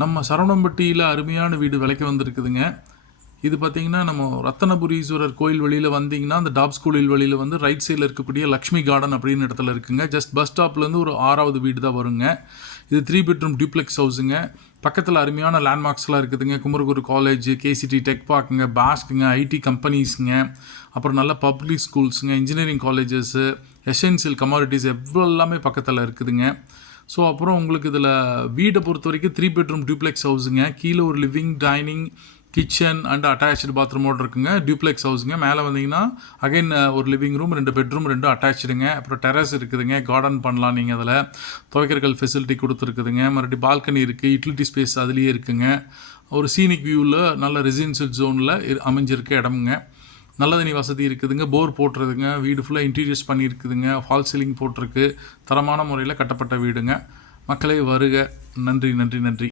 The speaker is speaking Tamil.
நம்ம சரவணம்பட்டியில் அருமையான வீடு விலைக்கு வந்திருக்குதுங்க. இது பார்த்தீங்கன்னா, நம்ம ரத்தனபுரீஸ்வரர் கோயில் வழியில் வந்தீங்கன்னா, அந்த டாப் ஸ்கூலில் வழியில் வந்து ரைட் சைடில் இருக்கக்கூடிய லக்ஷ்மி கார்டன் அப்படின்னு இடத்துல இருக்குங்க. ஜஸ்ட் பஸ் ஸ்டாப்லேருந்து ஒரு 6வது வீடு தான் வருங்க. இது 3 பெட்ரூம் டியூப்ளெக்ஸ் ஹவுஸுங்க. பக்கத்தில் அருமையான லேண்ட்மார்க்ஸ்லாம் இருக்குதுங்க. குமரகுரு காலேஜ், கேசிடி டெக் பார்க்குங்க, பாஸ்க்குங்க, ஐடி கம்பெனிஸுங்க, அப்புறம் நல்ல பப்ளிக் ஸ்கூல்ஸுங்க, இன்ஜினியரிங் காலேஜஸ்ஸு, எசென்சியல் கமாடிட்டிஸ் எல்லாமே பக்கத்தில் இருக்குதுங்க. ஸோ அப்புறம் உங்களுக்கு இதில் வீடை பொறுத்த வரைக்கும் 3 பெட்ரூம் டியூப்ளெக்ஸ் ஹவுஸுங்க. கீழே ஒரு living, dining, kitchen and attach பாத்ரூமோடு இருக்குங்க. டியூப்ளெக்ஸ் ஹவுஸுங்க. மேலே வந்தீங்கன்னா அகைன் ஒரு லிவிங் ரூம், 2 பெட்ரூம், 2 அட்டாச்சுடுங்க. அப்புறம் டெரஸ் இருக்குதுங்க. கார்டன் பண்ணலாம் நீங்கள் அதில். துவைக்கிறக்கல் ஃபெசிலிட்டி கொடுத்துருக்குதுங்க. மறுபடியும் பால்கனி இருக்குது. யூட்டிலிட்டி ஸ்பேஸ் அதுலேயே இருக்குங்க. ஒரு சீனிக் வியூவில் நல்ல ரெசிடென்ஷியல் ஜோனில் அமைஞ்சிருக்க இடமுங்க. நல்ல தண்ணி வசதி இருக்குதுங்க. போர் போட்டுருதுங்க. வீடு ஃபுல்லாக இன்டீரியர்ஸ் பண்ணியிருக்குதுங்க. ஃபால் சீலிங் போட்டிருக்கு. தரமான முறையில் கட்டப்பட்ட வீடுங்க. மக்களே வருக. நன்றி நன்றி நன்றி.